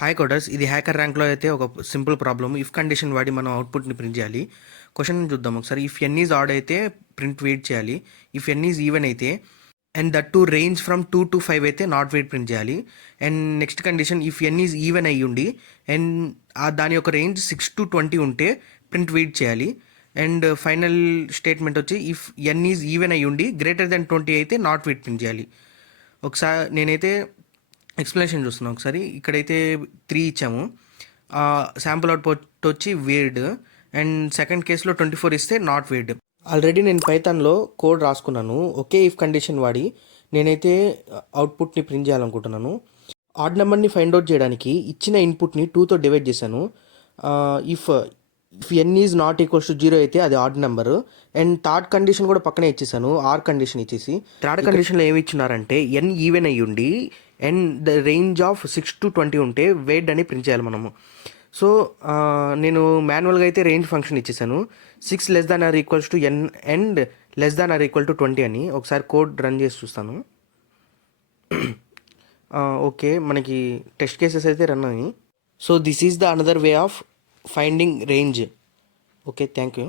Hi coders, ఇది hacker ర్యాంక్లో అయితే ఒక సింపుల్ ప్రాబ్లమ్. ఇఫ్ కండిషన్ వాడి మనం అవుట్పుట్ని ప్రింట్ చేయాలి. క్వశ్చన్ చూద్దాం ఒకసారి. ఇఫ్ ఎన్ ఈజ్ ఆడ్ అయితే ప్రింట్ వెయిట్ చేయాలి. ఇఫ్ ఎన్ ఈజ్ ఈవెన్ అయితే and that too range from 2 to 5 అయితే నాట్ వెయిట్ ప్రింట్ చేయాలి. And next condition, if n is even అయ్యి ఉండి అండ్ దాని యొక్క రేంజ్ 6 to 20 ఉంటే ప్రింట్ వెయిట్ చేయాలి. అండ్ ఫైనల్ స్టేట్మెంట్ వచ్చి ఇఫ్ ఎన్ ఈజ్ ఈవెన్ అయ్యి ఉండి గ్రేటర్ దెన్ 20 అయితే నాట్ వెయిట్ ప్రింట్ చేయాలి. ఒకసారి నేనైతే ఎక్స్ప్లెనేషన్ చూస్తున్నాం. ఒకసారి ఇక్కడైతే 3 ఇచ్చాము. శాంపుల్ అవుట్పుట్ వచ్చి వేర్డ్ అండ్ సెకండ్ కేసులో 24 ఇస్తే నాట్ వేర్డ్. ఆల్రెడీ నేను పైథాన్లో కోడ్ రాసుకున్నాను. ఒకే ఇఫ్ కండిషన్ వాడి నేనైతే అవుట్పుట్ని ప్రింట్ చేయాలనుకుంటున్నాను. ఆడ్ నెంబర్ని ఫైండ్ అవుట్ చేయడానికి ఇచ్చిన ఇన్పుట్ని 2తో డివైడ్ చేశాను. If n is not equals to 0 అయితే అది odd number. And third condition కూడా పక్కనే ఇచ్చేసాను, ఆర్ కండిషన్ ఇచ్చేసి. థర్డ్ కండిషన్లో ఏమి ఇచ్చినారంటే ఎన్ ఈవెన్ అయ్యి ఉండి and the range of 6 to 20 ఉంటే వెయిట్ అని ప్రింట్ చేయాలి మనము. సో నేను మాన్యువల్గా అయితే రేంజ్ ఫంక్షన్ ఇచ్చేసాను. 6 less than or equals to n and less than or equal to 20 అని. ఒకసారి కోడ్ రన్ చేసి చూస్తాను. ఓకే, మనకి టెస్ట్ కేసెస్ అయితే రన్ అయ్యి. So this is the another way of finding range. Okay, thank you.